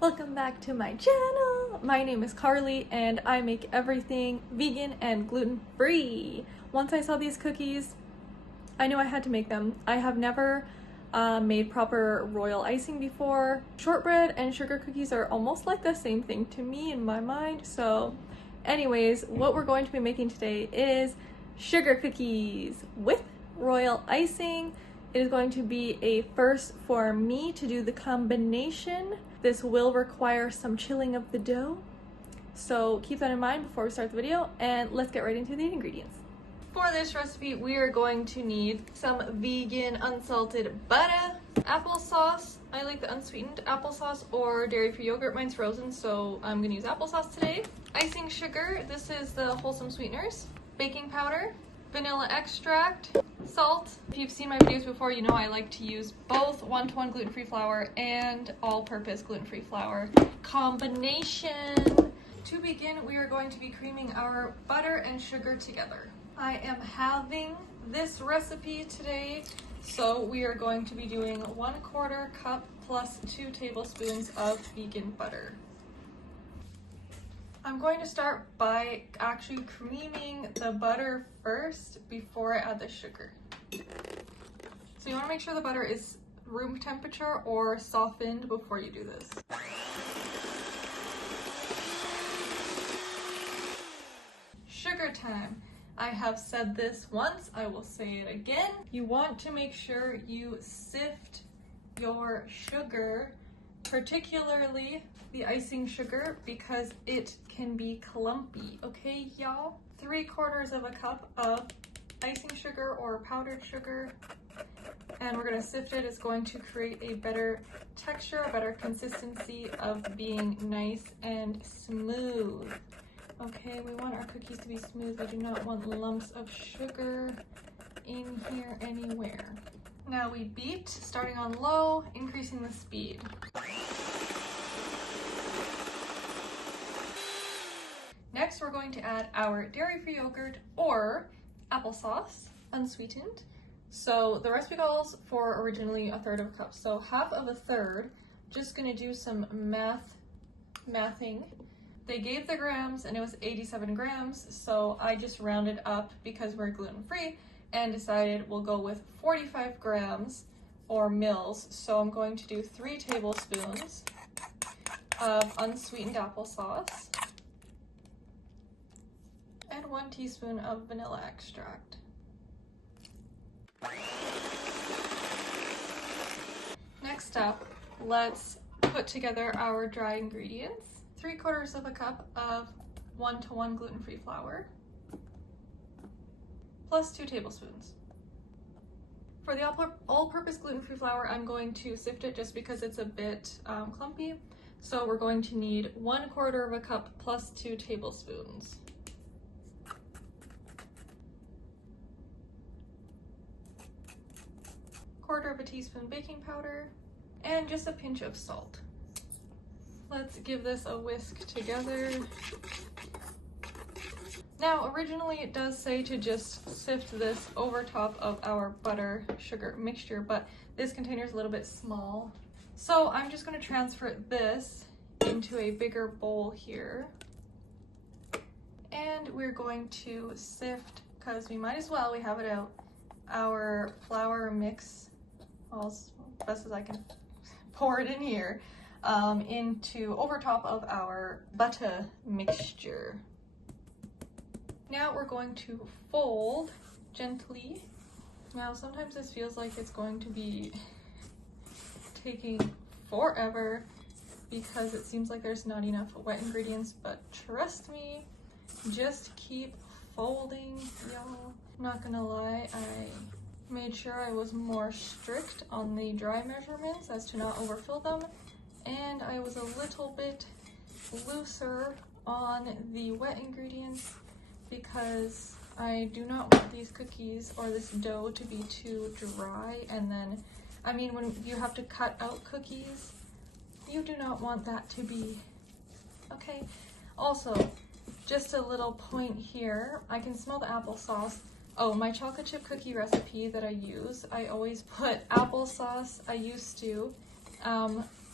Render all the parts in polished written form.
Welcome back to my channel. My name is Carly and I make everything vegan and gluten-free. Once I saw these cookies, I knew I had to make them. I have never made proper royal icing before. Shortbread and sugar cookies are almost like the same thing to me in my mind. So anyways, what we're going to be making today is sugar cookies with royal icing. It is going to be a first for me to do the combination. This will require some chilling of the dough, so keep that in mind before we start the video, and let's get right into the ingredients. For this recipe, we are going to need some vegan unsalted butter, applesauce. I like the unsweetened applesauce or dairy-free yogurt. Mine's frozen, so I'm gonna use applesauce today. Icing sugar, this is the wholesome sweeteners. Baking powder, vanilla extract, salt. If you've seen my videos before, you know I like to use both 1-to-1 gluten-free flour and all-purpose gluten-free flour combination. To begin, we are going to be creaming our butter and sugar together. I am halving this recipe today, so we are going to be doing 1/4 cup plus 2 tablespoons of vegan butter. I'm going to start by actually creaming the butter first before I add the sugar. So you want to make sure the butter is room temperature or softened before you do this. Sugar time. I have said this once, I will say it again. You want to make sure you sift your sugar, particularly the icing sugar, because it can be clumpy, okay y'all? 3/4 of a cup of icing sugar or powdered sugar, and we're gonna sift it. It's going to create a better texture, a better consistency of being nice and smooth. Okay, we want our cookies to be smooth. I do not want lumps of sugar in here anywhere. Now we beat, starting on low, increasing the speed. Next, we're going to add our dairy-free yogurt or applesauce, unsweetened. So the recipe calls for originally 1/3 of a cup, so 1/2 of a third. Just gonna do some mathing. They gave the grams and it was 87 grams, so I just rounded up because we're gluten-free and decided we'll go with 45 grams or mils. So I'm going to do 3 tablespoons of unsweetened applesauce and 1 teaspoon of vanilla extract. Next up, let's put together our dry ingredients. 3/4 of a cup of 1-to-1 gluten-free flour, plus 2 tablespoons. For the all-purpose gluten-free flour, I'm going to sift it just because it's a bit clumpy. So we're going to need 1/4 of a cup plus 2 tablespoons. 1/4 of a teaspoon baking powder, and just a pinch of salt. Let's give this a whisk together. Now, originally it does say to just sift this over top of our butter sugar mixture, but this container is a little bit small. So I'm just going to transfer this into a bigger bowl here. And we're going to sift, because we might as well, we have it out, our flour mix, as best as I can pour it in here, into over top of our butter mixture. Now we're going to fold gently. Now sometimes this feels like it's going to be taking forever because it seems like there's not enough wet ingredients, but trust me, just keep folding, y'all. I'm not gonna lie, I made sure I was more strict on the dry measurements as to not overfill them, and I was a little bit looser on the wet ingredients because I do not want these cookies or this dough to be too dry. And then, I mean, when you have to cut out cookies, you do not want that to be, okay? Also, just a little point here, I can smell the applesauce. Oh, my chocolate chip cookie recipe that I use, I always put applesauce, I used to,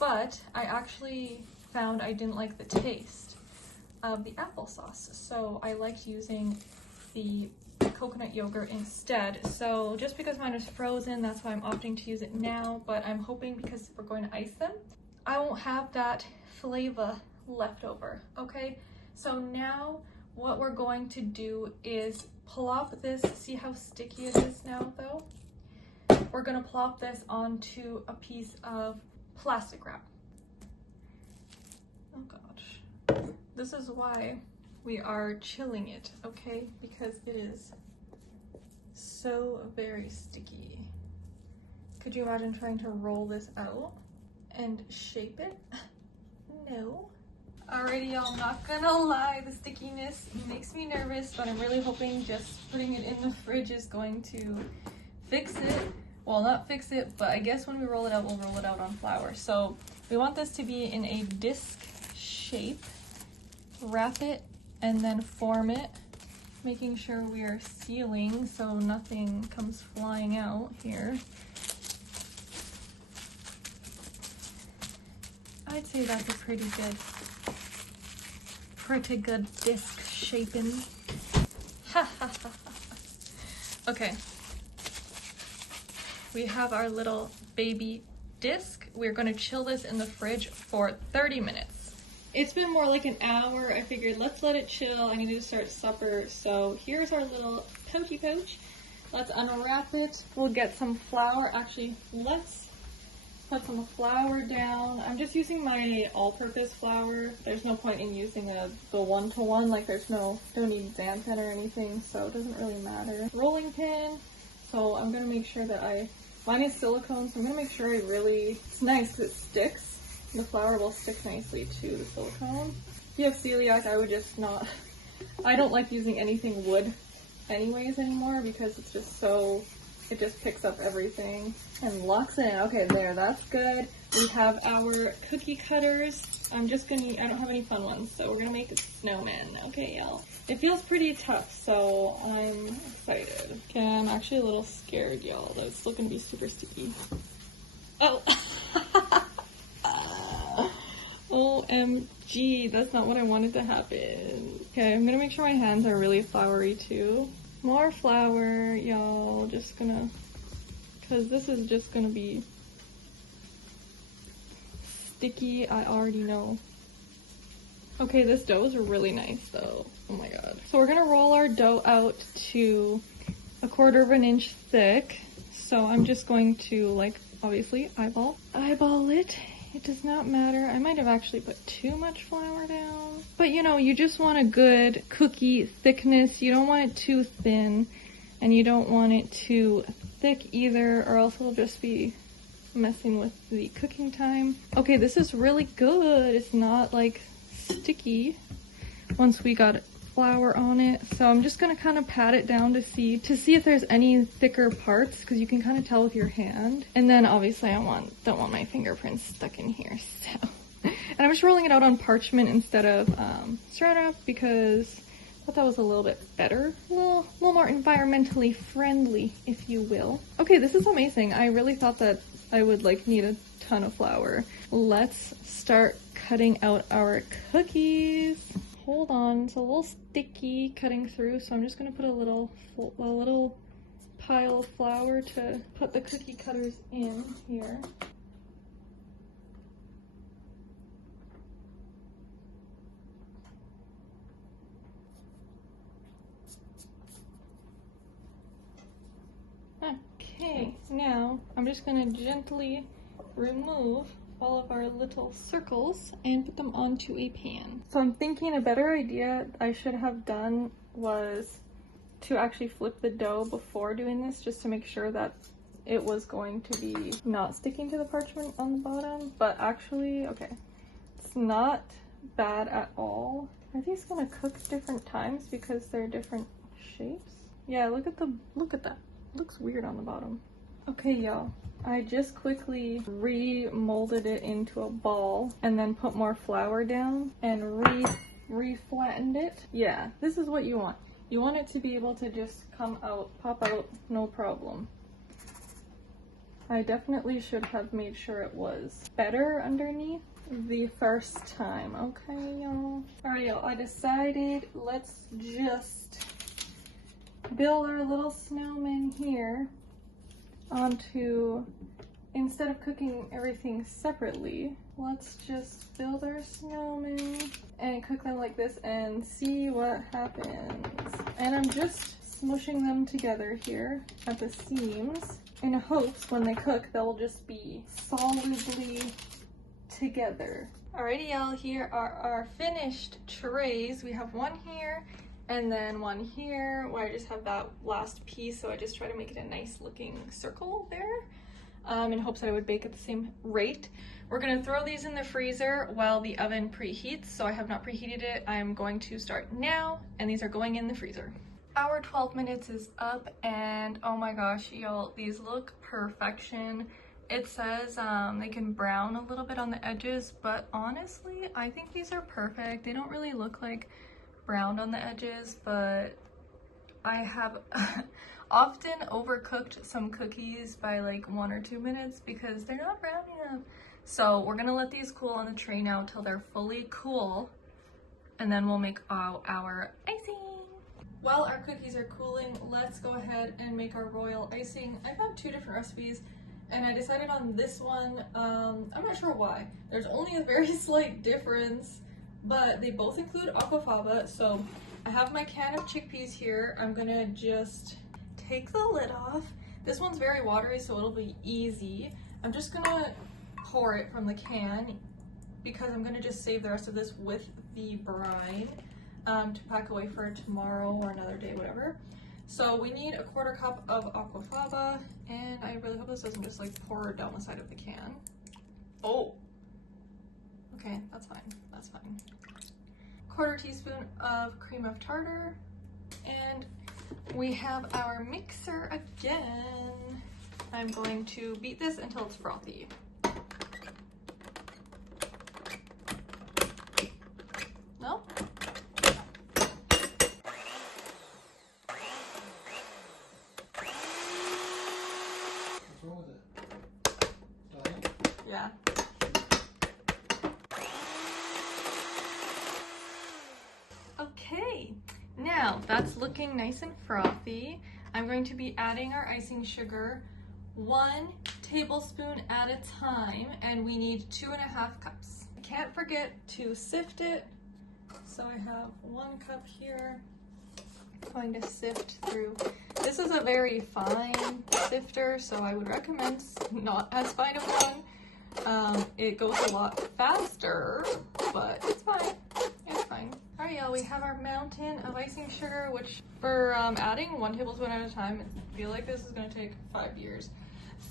but I actually found I didn't like the taste of the applesauce, so I liked using the coconut yogurt instead. So just because mine is frozen, that's why I'm opting to use it now, but I'm hoping because we're going to ice them, I won't have that flavor left over. Okay, so now what we're going to do is plop this. See how sticky it is now though? We're gonna plop this onto a piece of plastic wrap. Oh gosh, this is why we are chilling it, okay? Because it is so very sticky. Could you imagine trying to roll this out and shape it? No. Alrighty, y'all, I'm not gonna lie, the stickiness makes me nervous, but I'm really hoping just putting it in the fridge is going to fix it. Well, not fix it, but I guess when we roll it out, we'll roll it out on flour. So we want this to be in a disc shape. Wrap it and then form it, making sure we are sealing so nothing comes flying out here. I'd say that's a pretty good disc shaping. Ha ha ha. Okay. We have our little baby disc. We're gonna chill this in the fridge for 30 minutes. It's been more like an hour. I figured let's let it chill. I need to start supper. So here's our little pouchy pouch. Let's unwrap it. We'll get some flour. Actually, let's put some flour down. I'm just using my all-purpose flour. There's no point in using the one-to-one. Like don't need xanthan or anything, so it doesn't really matter. Rolling pin. So I'm gonna make sure that mine is silicone, so I'm gonna make sure it's nice because it sticks. The flour will stick nicely to the silicone. If you have celiac, I would just not, I don't like using anything wood anyways anymore because it's just it just picks up everything and locks it in. Okay, there, that's good. We have our cookie cutters. I don't have any fun ones, so we're gonna make a snowman. Okay, y'all. It feels pretty tough, so I'm excited. Okay, I'm actually a little scared, y'all. That's still gonna be super sticky. Oh! OMG, that's not what I wanted to happen. Okay, I'm gonna make sure my hands are really floury too. More flour, y'all. Cause this is just gonna be sticky, I already know. Okay, this dough is really nice though. Oh my god. So we're gonna roll our dough out to 1/4 of an inch thick. So I'm just going to obviously eyeball it. It does not matter. I might have actually put too much flour down. But you just want a good cookie thickness. You don't want it too thin and you don't want it too thick either, or else it'll just be messing with the cooking time. Okay, this is really good. It's not sticky once we got flour on it. So I'm just gonna kind of pat it down to see if there's any thicker parts, because you can kind of tell with your hand. And then obviously I don't want my fingerprints stuck in here. So, and I'm just rolling it out on parchment instead of saran wrap because I thought that was a little bit better, a little more environmentally friendly, if you will. Okay, this is amazing. I really thought that I would need a ton of flour. Let's start cutting out our cookies. Hold on, it's a little sticky cutting through, so I'm just gonna put a little pile of flour to put the cookie cutters in here. Okay, now I'm just gonna gently remove all of our little circles and put them onto a pan. So I'm thinking a better idea I should have done was to actually flip the dough before doing this, just to make sure that it was going to be not sticking to the parchment on the bottom. But actually, okay, it's not bad at all. Are these gonna cook different times because they're different shapes? Yeah, look at that. Looks weird on the bottom. Okay, y'all. I just quickly re-molded it into a ball and then put more flour down and re-flattened it. Yeah, this is what you want. You want it to be able to just pop out, no problem. I definitely should have made sure it was better underneath the first time. Okay, y'all. Alright, y'all, I decided let's just build our little snowman here onto, instead of cooking everything separately, let's just build our snowman and cook them like this and see what happens. And I'm just smushing them together here at the seams in hopes when they cook they'll just be solidly together. Alrighty, y'all, here are our finished trays. We have one here and then one here where I just have that last piece, so I just try to make it a nice looking circle there in hopes that it would bake at the same rate. We're gonna throw these in the freezer while the oven preheats, so I have not preheated it. I'm going to start now, and these are going in the freezer. Our 12 minutes is up, and oh my gosh, y'all, these look perfection. It says they can brown a little bit on the edges, but honestly, I think these are perfect. They don't really look like browned on the edges, but I have often overcooked some cookies by like 1 or 2 minutes because they're not brown enough. So we're gonna let these cool on the tray now till they're fully cool, and then we'll make our icing. While our cookies are cooling, let's go ahead and make our royal icing. I found 2 different recipes and I decided on this one. I'm not sure why. There's only a very slight difference, but they both include aquafaba. So I have my can of chickpeas here. I'm gonna just take the lid off. This one's very watery, so it'll be easy. I'm just gonna pour it from the can because I'm gonna just save the rest of this with the brine to pack away for tomorrow or another day, whatever. So we need a 1/4 cup of aquafaba, and I really hope this doesn't just like pour down the side of the can. Oh, okay, that's fine, that's fine. 1/4 teaspoon of cream of tartar, and we have our mixer again. I'm going to beat this until it's frothy. No? What's wrong with it? Yeah. Okay, now that's looking nice and frothy. I'm going to be adding our icing sugar 1 tablespoon at a time, and we need 2.5 cups. I can't forget to sift it. So I have 1 cup here. I'm going to sift through. This is a very fine sifter, so I would recommend not as fine of one. It goes a lot faster, but it's fine. It's fine. Alright, y'all, we have our mountain of icing sugar, which for adding 1 tablespoon at a time, I feel like this is going to take 5 years.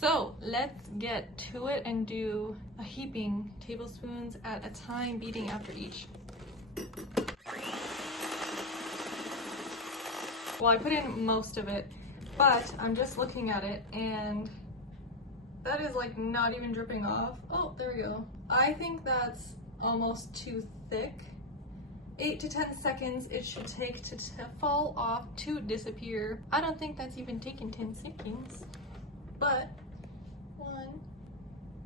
So let's get to it and do a heaping tablespoons at a time, beating after each. Well, I put in most of it, but I'm just looking at it and that is like not even dripping off. Oh, there we go. I think that's almost too thick. 8 to 10 seconds it should take to fall off, to disappear. I don't think that's even taken 10 seconds, but 1,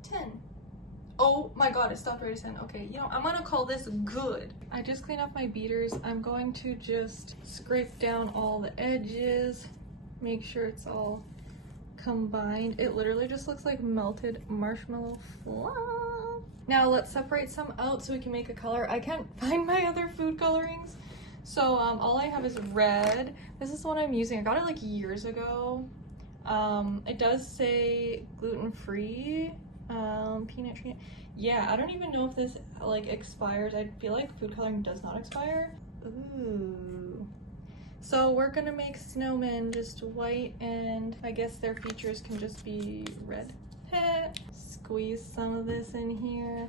10. Oh my god, it stopped right at 10. Okay, you know, I'm gonna call this good. I just cleaned off my beaters. I'm going to just scrape down all the edges, make sure it's all combined. It literally just looks like melted marshmallow fluff. Now let's separate some out so we can make a color. I can't find my other food colorings, so all I have is red. This is the one I'm using. I got it like years ago. It does say gluten-free, peanut tree. Yeah, I don't even know if this like expires. I feel like food coloring does not expire. Ooh. So we're gonna make snowmen just white, and I guess their features can just be red. Squeeze some of this in here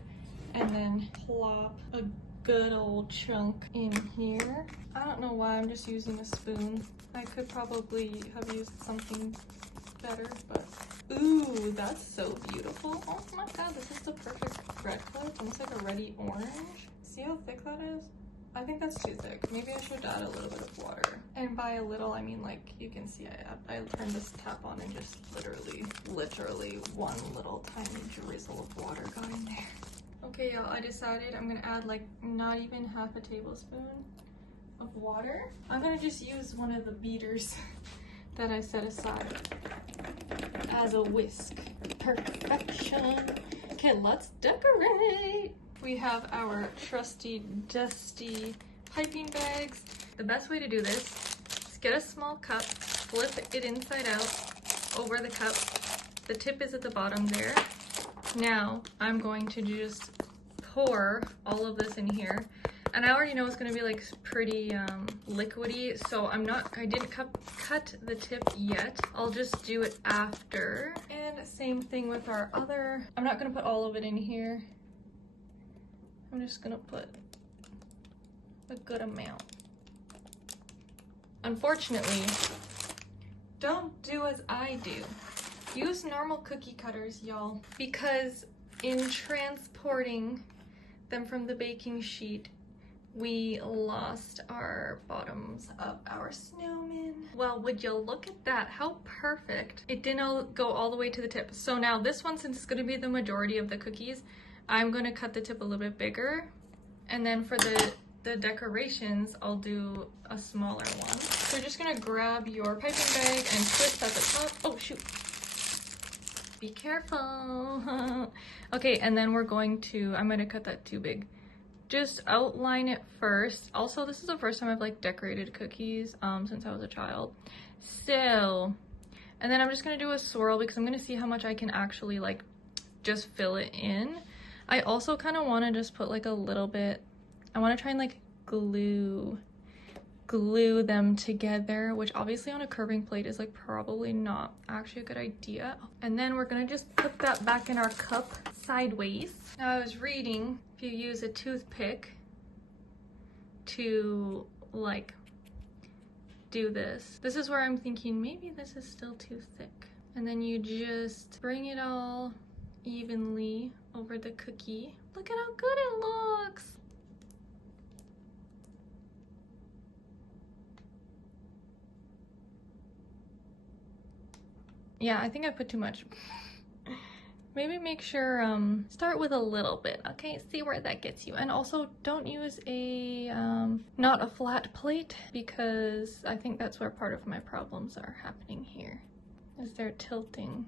and then plop a good old chunk in here. I don't know why I'm just using a spoon. I could probably have used something better, but ooh, that's so beautiful. Oh my god, this is the perfect red color. It's almost like a reddy orange. See how thick that is? I think that's too thick. Maybe I should add a little bit of water. And by a little, I mean like you can see I turned this tap on and just literally one little tiny drizzle of water got in there. Okay, y'all, I decided I'm gonna add like not even half a tablespoon of water. I'm gonna just use one of the beaters that I set aside as a whisk. Perfection. Okay, let's decorate. We have our trusty, dusty piping bags. The best way to do this is get a small cup, flip it inside out over the cup. The tip is at the bottom there. Now I'm going to just pour all of this in here. And I already know it's gonna be like pretty liquidy, so I didn't cut the tip yet. I'll just do it after. And same thing with our other, I'm not gonna put all of it in here. I'm just gonna put a good amount. Unfortunately, don't do as I do. Use normal cookie cutters, y'all, because in transporting them from the baking sheet, we lost our bottoms of our snowman. Well, would you look at that? How perfect. It didn't go all the way to the tip. So now this one, since it's gonna be the majority of the cookies, I'm gonna cut the tip a little bit bigger. And then for the decorations, I'll do a smaller one. So you're just gonna grab your piping bag and twist at the top. Oh, shoot. Be careful. Okay, and then I'm gonna cut that too big. Just outline it first. Also, this is the first time I've like decorated cookies since I was a child. So, and then I'm just gonna do a swirl because I'm gonna see how much I can actually like just fill it in. I also kind of want to just put like a little bit, I want to try and like glue them together, which obviously on a curving plate is like probably not actually a good idea. And then we're gonna just put that back in our cup sideways. Now I was reading, if you use a toothpick to like do this is where I'm thinking maybe this is still too thick. And then you just bring it all evenly over the cookie. Look at how good it looks. Yeah, I think I put too much. Maybe make sure, start with a little bit, okay? See where that gets you. And also don't use not a flat plate, because I think that's where part of my problems are happening here, is they're tilting.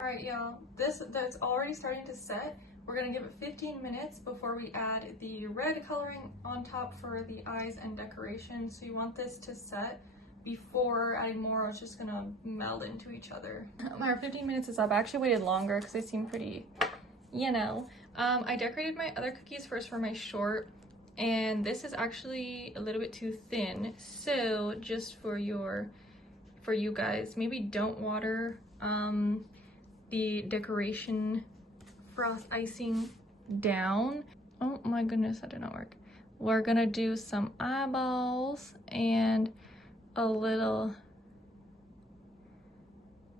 All right, y'all, that's already starting to set. We're gonna give it 15 minutes before we add the red coloring on top for the eyes and decoration. So you want this to set before adding more, or it's just gonna meld into each other. Our 15 minutes is up. I actually waited longer because they seem pretty, you know. I decorated my other cookies first for my short, and this is actually a little bit too thin. So just for you guys, maybe don't water the decoration frost icing down. Oh my goodness, that did not work. We're gonna do some eyeballs and a little,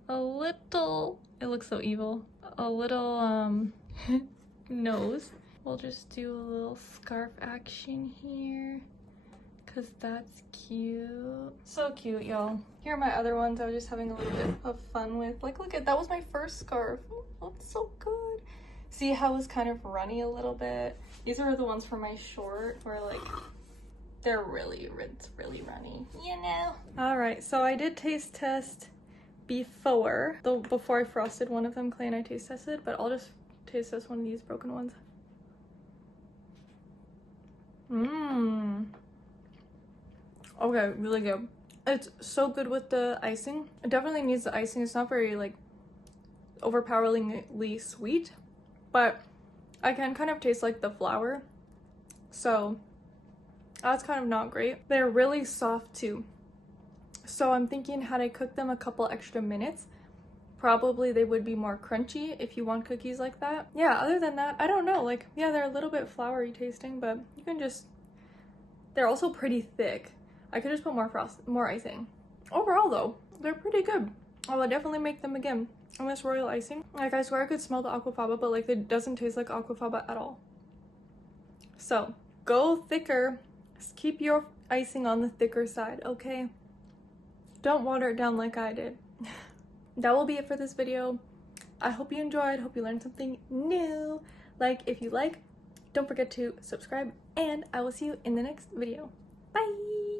it looks so evil, a little nose. We'll just do a little scarf action here because that's cute. So cute, y'all. Here are my other ones I was just having a little bit of fun with. Like, look at that, was my first scarf. Oh, it's so good. See how it's kind of runny a little bit? These are the ones for my short where like it's really runny, you know. All right, so I did taste test before I frosted one of them. Clay and I taste tested, but I'll just taste test one of these broken ones. Okay, really good. It's so good with the icing. It definitely needs the icing. It's not very like overpoweringly sweet, but I can kind of taste like the flour, so that's kind of not great. They're really soft too, so I'm thinking had I cooked them a couple extra minutes, probably they would be more crunchy if you want cookies like that. Yeah, other than that, I don't know, like, yeah, they're a little bit floury tasting, but you can just, they're also pretty thick. I could just put more icing. Overall though, they're pretty good. I will definitely make them again. And this Royal Icing, like, I swear I could smell the aquafaba, but like it doesn't taste like aquafaba at all. So go thicker. Just keep your icing on the thicker side, okay? Don't water it down like I did. That will be it for this video. I hope you enjoyed. Hope you learned something new. Like if you like, don't forget to subscribe, and I will see you in the next video. Bye!